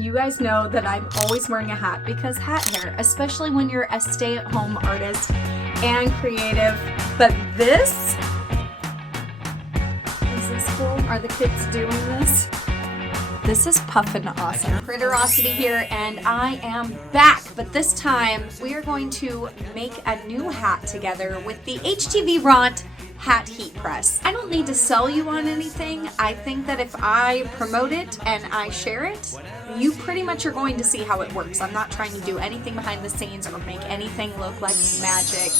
You guys know that I'm always wearing a hat because hat hair, especially when you're a stay-at-home artist and creative. But this, is this cool? Are the kids doing this? This is puffin' awesome. Critterosity here, and I am back. But this time we are going to make a new hat together with the HTVRont Hat Heat Press. I don't need to sell you on anything. I think that if I promote it and I share it, you pretty much are going to see how it works. I'm not trying to do anything behind the scenes or make anything look like magic.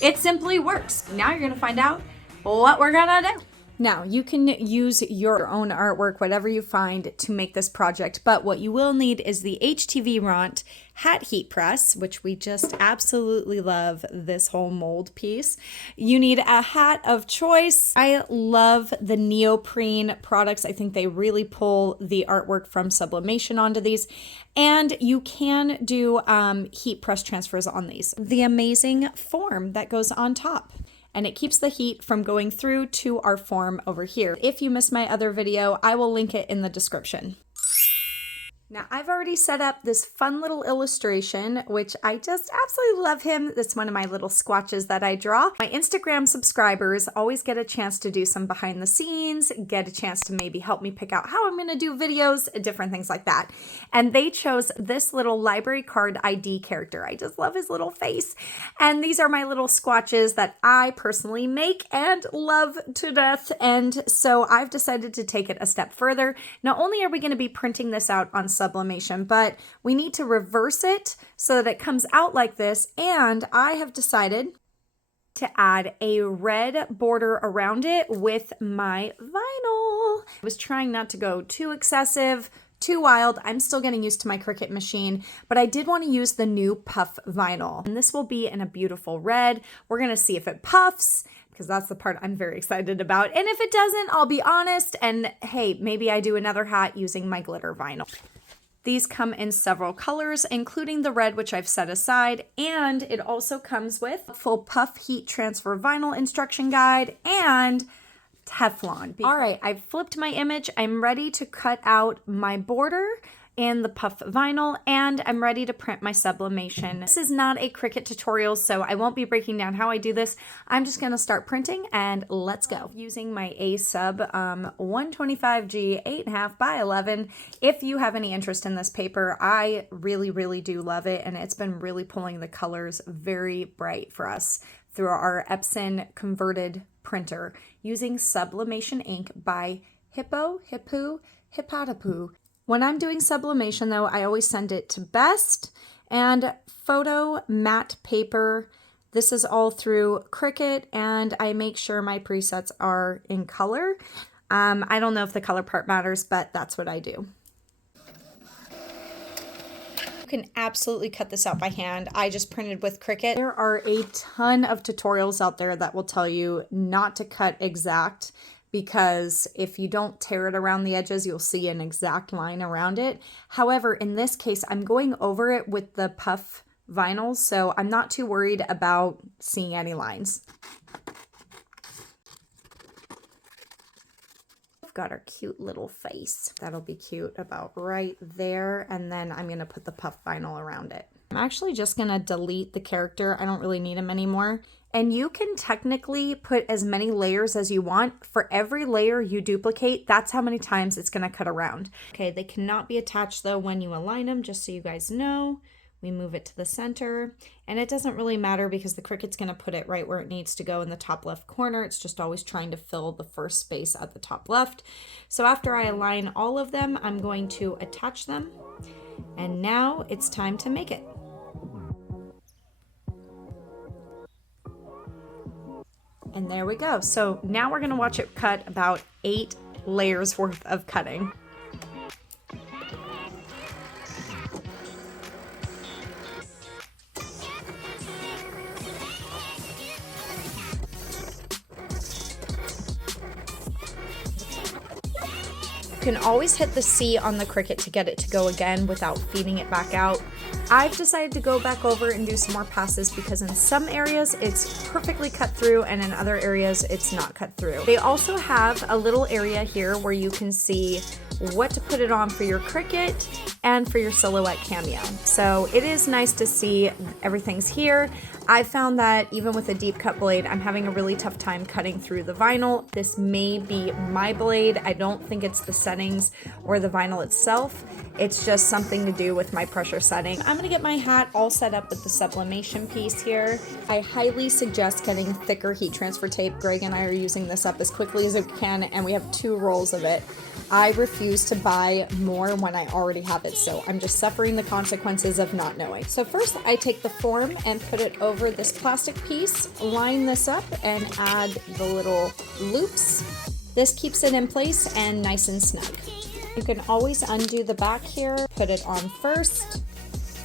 It simply works. Now you're gonna find out what we're gonna do. Now, you can use your own artwork, whatever you find, to make this project, but what you will need is the HTVRont Hat Heat Press, which we just absolutely love this whole mold piece. You need a hat of choice. I love the neoprene products. I think they really pull the artwork from Sublimation onto these, and you can do heat press transfers on these. The amazing form that goes on top, and it keeps the heat from going through to our form over here. If you missed my other video, I will link it in the description. Now, I've already set up this fun little illustration, which I just absolutely love him. That's one of my little squatches that I draw. My Instagram subscribers always get a chance to do some behind the scenes, get a chance to maybe help me pick out how I'm gonna do videos, different things like that. And they chose this little library card ID character. I just love his little face. And these are my little squatches that I personally make and love to death. And so I've decided to take it a step further. Not only are we gonna be printing this out on Sublimation, but we need to reverse it so that it comes out like this, and I have decided to add a red border around it with my vinyl. I was trying not to go too excessive, too wild. I'm still getting used to my Cricut machine, but I did want to use the new puff vinyl, and this will be in a beautiful red. We're going to see if it puffs, because that's the part I'm very excited about. And if it doesn't, I'll be honest, and hey, maybe I do another hat using my glitter vinyl. These come in several colors, including the red, which I've set aside, and it also comes with a full puff heat transfer vinyl instruction guide and Teflon. All right, I've flipped my image. I'm ready to cut out my border and the puff vinyl, and I'm ready to print my sublimation. This is not a Cricut tutorial, so I won't be breaking down how I do this. I'm just gonna start printing, and let's go. Using my A-Sub 125G 8.5 by 11. If you have any interest in this paper, I really do love it, and it's been really pulling the colors very bright for us through our Epson converted printer using Sublimation ink by HIPPOO. When I'm doing sublimation, though, I always send it to Best and Photo Matte Paper. This is all through Cricut, and I make sure my presets are in color. I don't know if the color part matters, but that's what I do. You can absolutely cut this out by hand. I just printed with Cricut. There are a ton of tutorials out there that will tell you not to cut exact, because if you don't tear it around the edges, you'll see an exact line around it. However, in this case, I'm going over it with the puff vinyl, so I'm not too worried about seeing any lines. We've got our cute little face. That'll be cute about right there, and then I'm gonna put the puff vinyl around it. I'm actually just gonna delete the character. I don't really need him anymore. And you can technically put as many layers as you want. For every layer you duplicate, that's how many times it's gonna cut around. Okay, they cannot be attached though when you align them, just so you guys know. We move it to the center, and it doesn't really matter because the Cricut's gonna put it right where it needs to go in the top left corner. It's just always trying to fill the first space at the top left. So after I align all of them, I'm going to attach them. And now it's time to make it. And there we go. So now we're gonna watch it cut about 8 layers worth of cutting. You can always hit the C on the Cricut to get it to go again without feeding it back out. I've decided to go back over and do some more passes because in some areas it's perfectly cut through and in other areas it's not cut through. They also have a little area here where you can see what to put it on for your Cricut and for your silhouette cameo. So it is nice to see everything's here. I found that even with a deep cut blade, I'm having a really tough time cutting through the vinyl. This may be my blade. I don't think it's the settings or the vinyl itself. It's just something to do with my pressure setting. I'm gonna get my hat all set up with the sublimation piece here. I highly suggest getting thicker heat transfer tape. Greg and I are using this up as quickly as we can, and we have 2 rolls of it. I refuse to buy more when I already have it, so I'm just suffering the consequences of not knowing. So first I take the form and put it over this plastic piece, line this up, and add the little loops. This keeps it in place and nice and snug. You can always undo the back here, put it on first,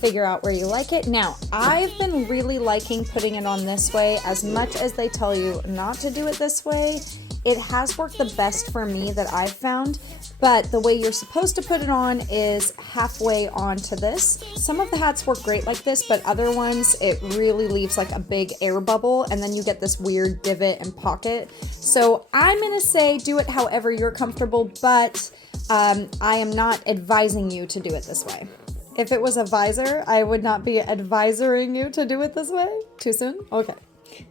figure out where you like it. Now, I've been really liking putting it on this way. As much as they tell you not to do it this way, it has worked the best for me that I've found, but the way you're supposed to put it on is halfway onto this. Some of the hats work great like this, but other ones, it really leaves like a big air bubble, and then you get this weird divot and pocket. So I'm gonna say do it however you're comfortable, but I am not advising you to do it this way. If it was a visor, I would not be advising you to do it this way. Too soon? Okay.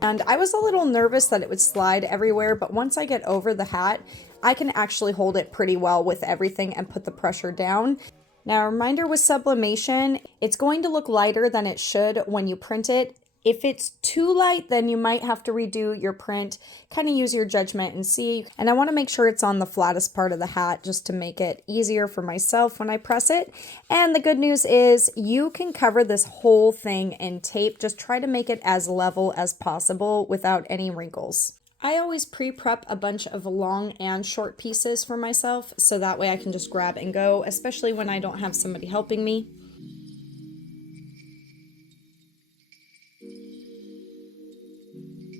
And I was a little nervous that it would slide everywhere, but once I get over the hat, I can actually hold it pretty well with everything and put the pressure down. Now, a reminder with sublimation, it's going to look lighter than it should when you print it. If it's too light, then you might have to redo your print, kind of use your judgment and see. And I want to make sure it's on the flattest part of the hat just to make it easier for myself when I press it. And the good news is you can cover this whole thing in tape. Just try to make it as level as possible without any wrinkles. I always pre-prep a bunch of long and short pieces for myself, so that way I can just grab and go, especially when I don't have somebody helping me.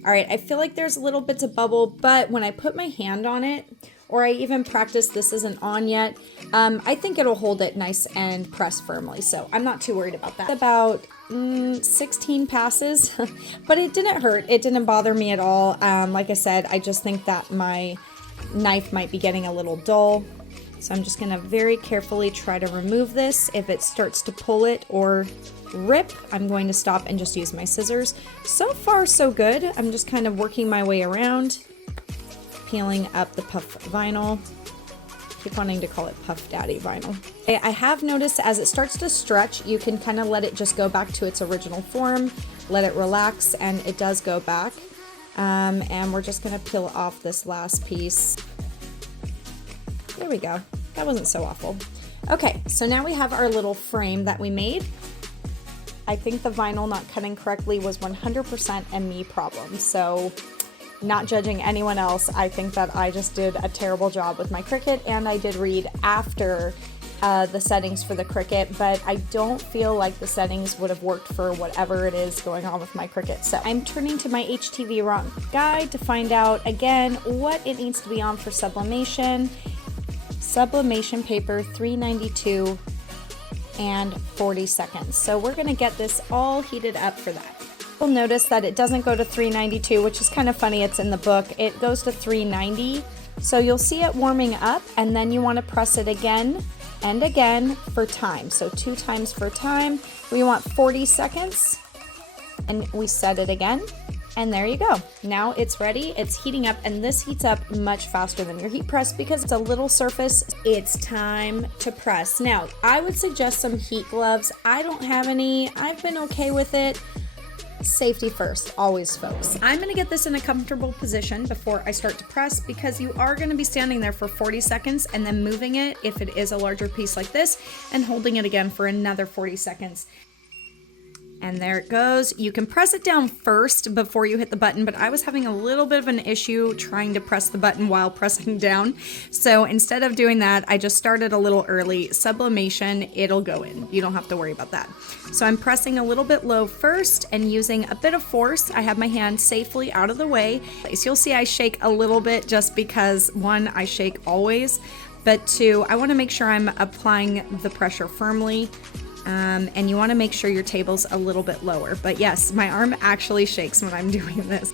All right, I feel like there's little bits of bubble, but when I put my hand on it, or I even practice this isn't on yet, I think it'll hold it nice and press firmly. So I'm not too worried about that. About 16 passes, but it didn't hurt. It didn't bother me at all. Like I said, I just think that my knife might be getting a little dull. So I'm just gonna very carefully try to remove this. If it starts to pull it or rip, I'm going to stop and just use my scissors. So far, so good. I'm just kind of working my way around, peeling up the puff vinyl. Keep wanting to call it Puff Daddy vinyl. I have noticed as it starts to stretch, you can kind of let it just go back to its original form, let it relax, and it does go back. And we're just gonna peel off this last piece. There we go. That wasn't so awful. Okay, so now we have our little frame that we made. I think the vinyl not cutting correctly was 100% a me problem. So not judging anyone else, I think that I just did a terrible job with my Cricut, and I did read after the settings for the Cricut, but I don't feel like the settings would have worked for whatever it is going on with my Cricut. So I'm turning to my HTVRont guide to find out again what it needs to be on for sublimation. Sublimation paper 392 and 40 seconds. So we're gonna get this all heated up for that. You'll notice that it doesn't go to 392, which is kind of funny, it's in the book. It goes to 390. So you'll see it warming up, and then you wanna press it again and again for time. So 2 times for time. We want 40 seconds, and we set it again. And there you go. Now it's ready, it's heating up, and this heats up much faster than your heat press because it's a little surface. It's time to press. Now, I would suggest some heat gloves. I don't have any, I've been okay with it. Safety first, always, folks. I'm gonna get this in a comfortable position before I start to press because you are gonna be standing there for 40 seconds and then moving it if it is a larger piece like this and holding it again for another 40 seconds. And there it goes. You can press it down first before you hit the button, but I was having a little bit of an issue trying to press the button while pressing down. So instead of doing that, I just started a little early. Sublimation, it'll go in. You don't have to worry about that. So I'm pressing a little bit low first and using a bit of force. I have my hand safely out of the way. So you'll see I shake a little bit just because, 1, I shake always, but 2, I want to make sure I'm applying the pressure firmly. And you want to make sure your table's a little bit lower. But yes, my arm actually shakes when I'm doing this.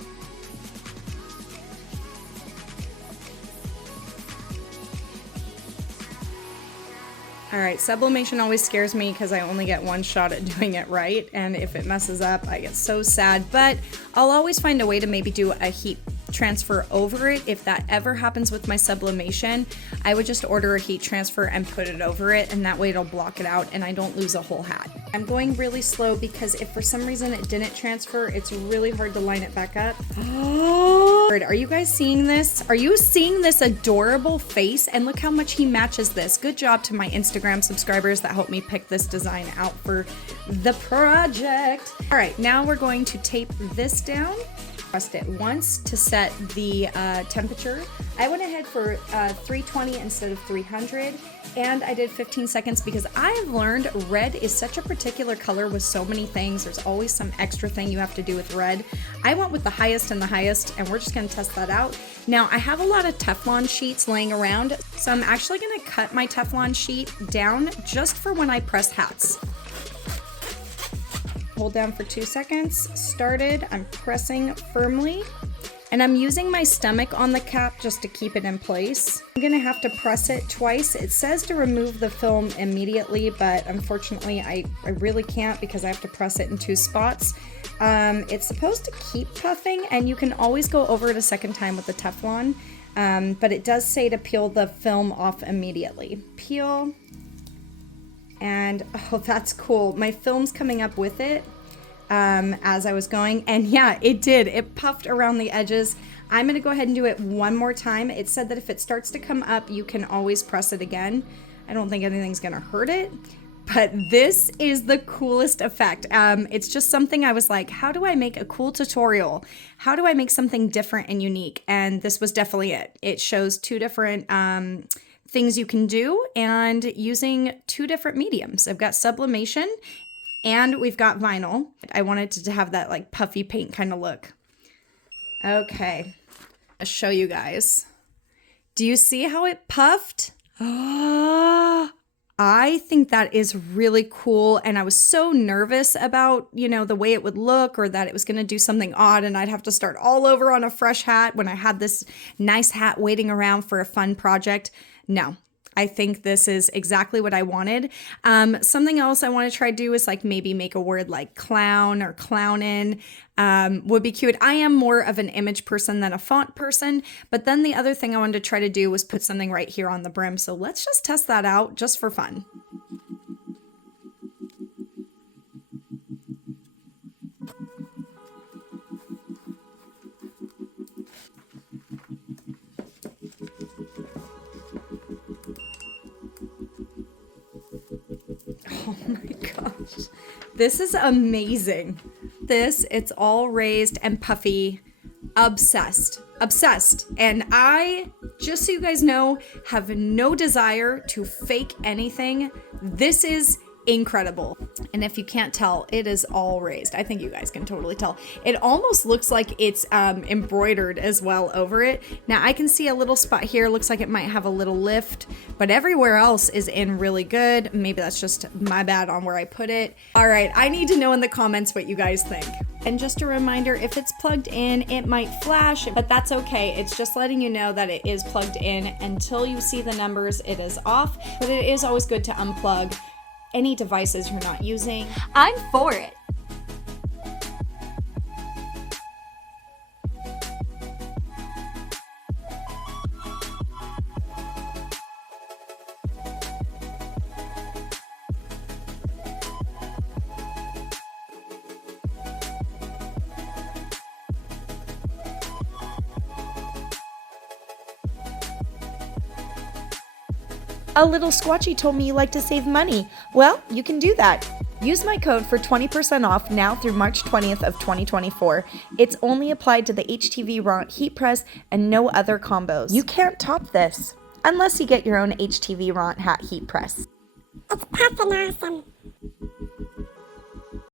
right, sublimation always scares me because I only get one shot at doing it right, and if it messes up, I get so sad, but I'll always find a way to maybe do a heat transfer over it. If that ever happens with my sublimation, I would just order a heat transfer and put it over it, and that way it'll block it out and I don't lose a whole hat. I'm going really slow because if for some reason it didn't transfer, it's really hard to line it back up. Are you guys seeing this? Are you seeing this adorable face? And look how much he matches this. Good job to my Instagram subscribers that helped me pick this design out for the project. All right, now we're going to tape this down. Pressed it once to set the temperature. I went ahead for 320 instead of 300, and I did 15 seconds because I have learned red is such a particular color with so many things. There's always some extra thing you have to do with red. I went with the highest and the highest, and we're just gonna test that out. Now, I have a lot of Teflon sheets laying around, so I'm actually gonna cut my Teflon sheet down just for when I press hats. Hold down for 2 seconds, started, I'm pressing firmly, and I'm using my stomach on the cap just to keep it in place. I'm gonna have to press it twice. It says to remove the film immediately, but unfortunately I really can't because I have to press it in 2 spots. It's supposed to keep puffing, and you can always go over it a second time with the Teflon, but it does say to peel the film off immediately. Peel. And oh, that's cool. My film's coming up with it as I was going. And yeah, it did. It puffed around the edges. I'm going to go ahead and do it one more time. It said that if it starts to come up, you can always press it again. I don't think anything's going to hurt it. But this is the coolest effect. It's just something I was like, how do I make a cool tutorial? How do I make something different and unique? And this was definitely it. It shows 2 different things you can do and using 2 different mediums. I've got sublimation and we've got vinyl. I wanted to have that like puffy paint kind of look. Okay, I'll show you guys. Do you see how it puffed? I think that is really cool, and I was so nervous about, you know, the way it would look or that it was going to do something odd and I'd have to start all over on a fresh hat when I had this nice hat waiting around for a fun project. No, I think this is exactly what I wanted. Something else I want to try to do is like maybe make a word like clown or clownin'. Would be cute. I am more of an image person than a font person, but then the other thing I wanted to try to do was put something right here on the brim. So let's just test that out just for fun. Oh my gosh, this is amazing. It's all raised and puffy. Obsessed. And I, just so you guys know, have no desire to fake anything. This is incredible. And if you can't tell, it is all raised. I think you guys can totally tell. It almost looks like it's embroidered as well over it. Now I can see a little spot here. Looks like it might have a little lift, but everywhere else is in really good. Maybe that's just my bad on where I put it. All right, I need to know in the comments what you guys think. And just a reminder, if it's plugged in, it might flash, but that's okay. It's just letting you know that it is plugged in. Until you see the numbers, it is off, but it is always good to unplug any devices you're not using. I'm for it. A little squatchy told me you like to save money. Well, you can do that. Use my code for 20% off now through March 20th of 2024. It's only applied to the HTVRont Heat Press and no other combos. You can't top this unless you get your own HTVRont Hat Heat Press. It's puffin' awesome.